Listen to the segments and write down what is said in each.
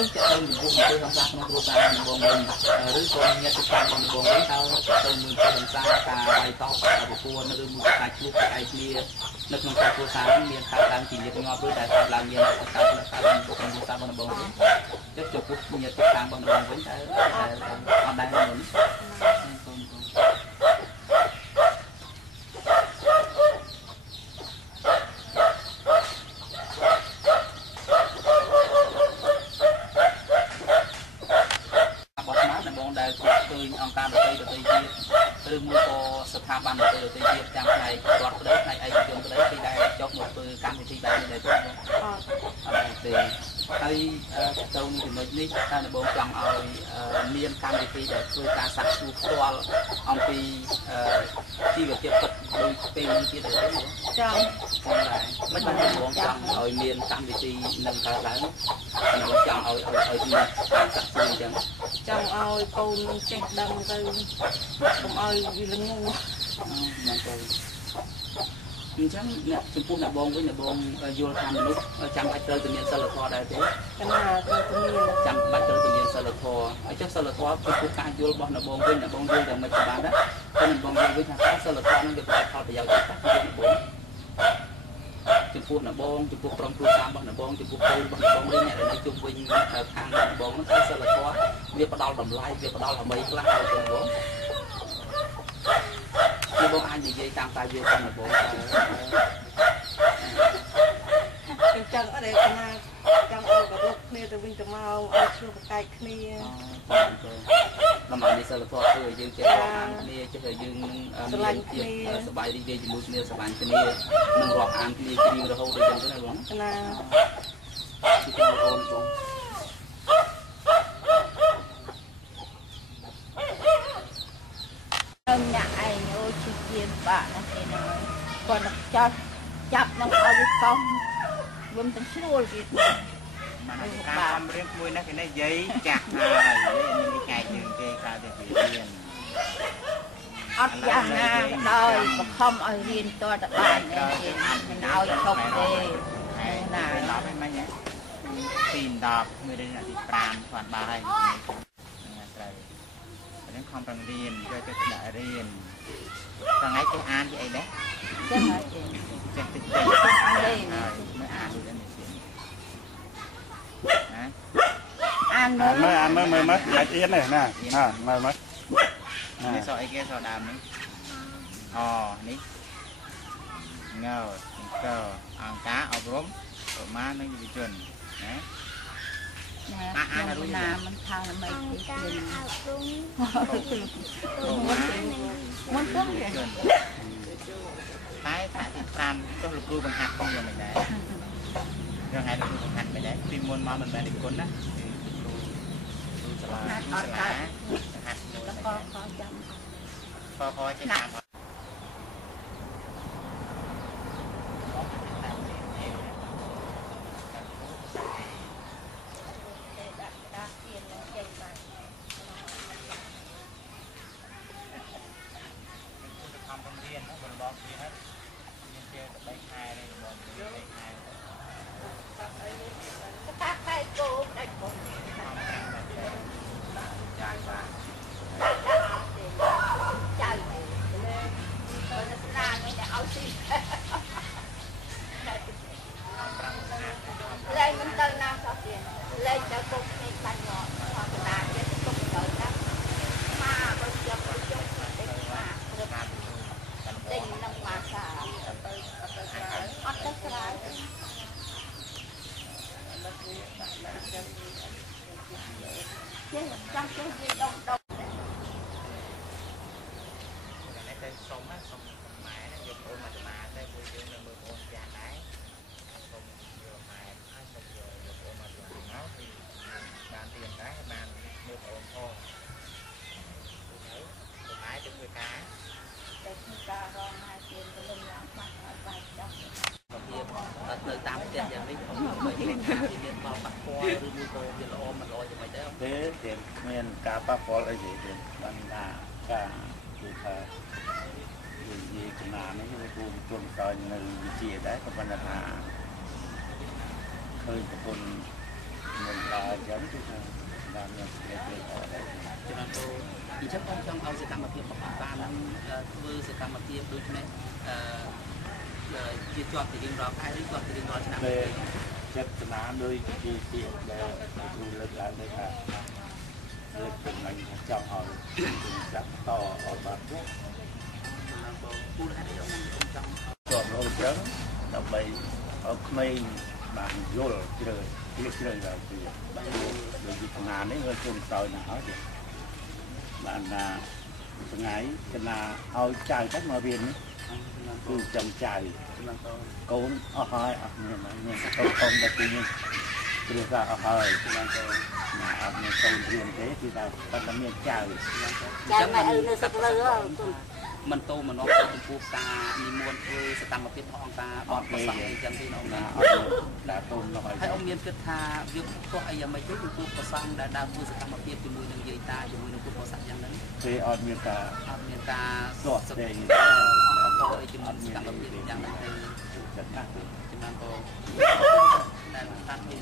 ចុះចាក់ទៅចំពោះទៅក្នុងសារក្នុងគ្រួសាររបស់បងវិញឬក៏ញាតិការរបស់បងវិញតើទៅមើលទៅក្នុងសារការវាយតបប្រពន្ធឬមួយការជួបឯគ្នានៅក្នុងគ្រួសារមានការឡើងពីញឹកញាប់ឬតែកើតឡើងមានការឡើងក្នុងគ្រួសាររបស់បងវិញចុះចំពោះញាតិការរបស់បងវិញតើអត់ដែរមិនអង្គការដទៃទៀតឬមួយក៏ស្ថាប័នដទៃទៀតទាំងផ្នែករដ្ឋក្តីផ្នែកឯកជនក្តីគេដែលចុះមកធ្វើកម្មវិធីបែបនេះដែរទេហើយទៅចំណុចនេះតើបងចង់ឲ្យមានកម្មវិធីដែលធ្វើការសាកសួរផ្ទាល់អំពីជីវភាពពិតដូចពេលនេះទៀតទេចង់ដែរមិនបានបងចង់ឲ្យមានកម្មវិធីនឹងកើតឡើងបងចង់ឲ្យមានការសាកសួរអញ្ចឹងចង់ឲ្យកូននឹងចេះដឹងទៅកុំឲ្យវាល្ងងហ្នឹងទៅអញ្ចឹងអ្នកចំពោះអ្នកបងវិញអ្នកបងយល់ថាមនុស្សចាំបាច់ត្រូវតែមានសិលធម៌ដែរទេកណាត្រូវតែមានចាំបាច់ត្រូវតែមានសិលធម៌ហើយចុះសិលធម៌ចំពោះការយល់របស់អ្នកបងវិញអ្នកបងយល់យ៉ាងម៉េចក៏បានដែរតែអ្នកបងយល់វិញថាសិលធម៌នឹងវាផ្ដល់ផលប្រយោជន៍ទៅដល់អ្នកបងចំពោះអ្នកបងចំពោះក្រុមគ្រួសាររបស់អ្នកបងចំពោះកូនរបស់អ្នកបងវិញអ្នកដែលនៅជុំវិញខាងអ្នកបងនោះថាសិលធម៌វាផ្ដល់តម្លៃវាផ្ដល់អ្វីខ្លះដល់ទៅបងបងអាចនិយាយតាមតាយល់របស់បងចង់អត់ទេណាចង់ឲ្យគ្រប់គ្នាទៅវិញទៅមកឲ្យឆ្លុះប្រកែកគ្នាតាមនេះសិលធម៌គឺយើងចេះរាប់អានគ្នាចេះយើងនឹងមានភាពសប្បាយរីករាយជាមួយគ្នាស្រឡាញ់គ្នានឹងរាប់អានគ្នាគ្រារហូតដល់ចឹងទៅណាបងណាទីកូនបងអ្នកឯងអូជាជាបាក់ណាស់គេណាគាត់ចាប់នឹងឲ្យវាកោះវិញទាំងស្រួលទៀតមកការអំរៀនមួយណាគេនិយាយចាស់ហើយនេះចែកយើងគេក្រៅទៅរៀនអត់យ៉ាងណាដោយបង្ខំឲ្យរៀនតទៅបានទេមិនឲ្យឈប់ទេណាដល់ហើយមិញទី10មួយរៀនទី5គាត់បានហើយត្រូវនឹងខំប្រឹងរៀនយកទៅដាក់រៀនថ្ងៃចេះអានជាអីដែរចេះហើយចេះតិចតិចហើយមើលអានដូចនេះណាអានមើលអាចអៀនទេណាមើលនេះសអីគេសដើមនេះអូនេះងើអង្គអង្គការអប់រំកុមារនិងយុវជនណាអានរូបណាមិនថាមិនទេទៀតមិនទៅតែថាទី5ចុះលោកគ្រូបង្ហាត់ផងយ៉ាងមិនដែរយ៉ាងណាលោកគ្រូបង្ហាត់មិនដែរពីមុនមកមិនមែននិគុណណាគ្រូសាលាបង្ហាត់ខចាំខចេះតាមតាមផ្ទះយ៉ាងនេះខ្ញុំមិនឃើញថាមានបោកប៉ះពាល់ឬមួយក៏វាល្អមិនល្អយ៉ាងម៉េចទេទេមានការប៉ះពាល់អីទេបានថាការគឺថានិយាយចំណាននេះវាគួរជួនក្រោយនៅវិជាដែរក៏ប៉ុន្តែថាឃើញប្រពន្ធ mình là giống như là làm những cái ở đây cho nên cô ý chắc con trong ao sẽ cam mặt tiệp hoặc ba năm vừa sẽ cam mặt tiệp đôi này chia chọn thì riêng rõ ai riêng chọn thì riêng rõ cho về chất ná đôi chi tiết để du lịch lại đây cả lịch của mình trong họ chắc to ở bản quốc cô là hai đứa ông trong chọn lô trắng đặc biệt ở mây bạn vô rồi chơi là gì bởi vì thằng Hàn ấy hơi chung tàu nào hết bạn là ngày cái là ao trai cách mà biển cứ chầm chài cốn ở hai không được tự nhiên đưa ra ở hai mà mình câu riêng thế thì là ta miền chài mình tô mà nó cũng phù sa đi muôn với sẽ tầm một cái thong ta bọn cái sòng chân thì nó là tôm nó hay ông miền kết tha việc có ai mấy cái cũng có sòng đã đào với sẽ tầm một cái từ mùi đường dây ta từ mùi đường có sẵn chân đấy thì ở miền ta sọt đây tôi chỉ mình tầm một cái chân này rất nặng cho nên cô đang tan đi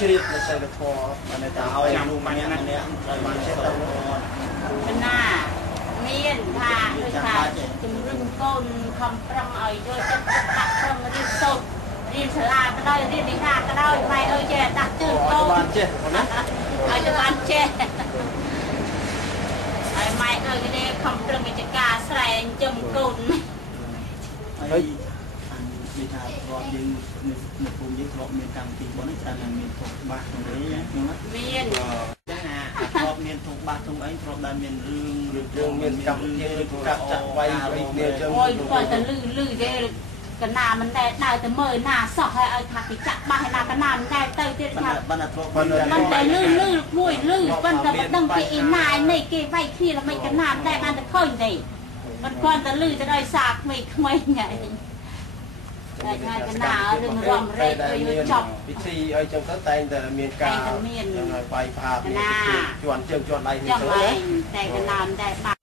chữ là xây được kho mà người ta ao luôn mà này rồi mà sẽ taoเป็นหน้าเมียนทาคือทาจุ่มรึงก้นคำปรังอ่อยด้วยจะตักปรังเรียนสดเรียนสลาก็ได้เรียนนิทานก็ได้ไปเจ๊ตักจืดโตเอาจะบานเจ๊ไอ้ไม่เนี่ยคำปรังกิจการใส่จุ่มก้นเฮ้ยมีทางรอบยิงในภูมิยึดรอบมีกรรมตีบอลจันทร์มีถูกบาดตรงนี้นะถูกไหมเมียนจ้ารอบมีถูกบาดตรงไอ้รอบได้มีเรื่องมีกรรมเรื่องกับจักรไว้เนี่ยจะ โอ้ยก่อนจะลื้อเด้กันนามันได้แต่เมื่อหน้าสอกให้เอาถักไปจับมาให้นากันนามันได้เตยเตี้ยครับมันได้ลื้อมุ้ยลื้อมันจะมาดังกี่นายในเกี่ยไว้ที่เราไม่กันนาได้มันจะค่อยดีมันก่อนจะลื้อจะได้สากไม่ไงได้ไงกันนาเรื่องรอมเร่ยจบพิธีไอ้จังก็แต่งแต่เมียนกายังไงไปพาไปจวนเชิงจวนอะไรนี่แต่กันนาได้